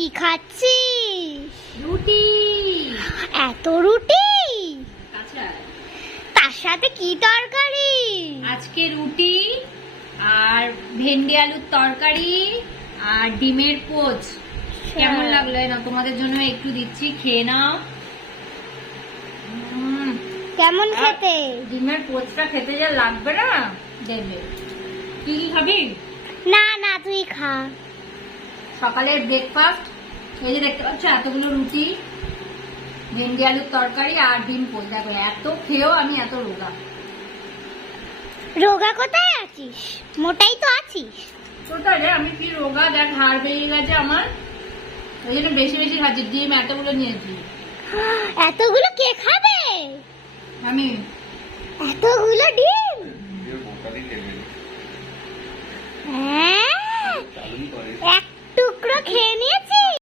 কি খাচ্ছিস? রুটি। এত রুটি? আচ্ছা, তার সাথে কি তরকারি? আজকে রুটি আর ভেন্ডি আলুর তরকারি আর ডিমের পোচ। কেমন লাগলো না? তোমাদের জন্য একটু দিচ্ছি, খেয়ে নাও। কেমন খেতে? ডিমের পোচটা খেতে যা লাগবে না দেবে। কি কি খাবি? না না, তুই খা। সকালের ব্রেকফাস্ট এই যে দেখতে পাচ্ছ, এতগুলো রুটি, ভেন্ডি আলুর তরকারি আর ডিম পোচ। দেখো এত খেয়েও আমি এত রোগা। রোগা কোথায় আছিস? মোটাই তো আছিস। কোথায় রে? আমি কি রোগা? দেখ হাড় বেরিয়ে গেছে আমার, ওই জন্য বেশি বেশি খাচ্ছি। ডিম এতগুলো নিয়েছি। এতগুলো কে খাবে? আমি। এতগুলো ডিম? হ্যাঁ, এক টুকরো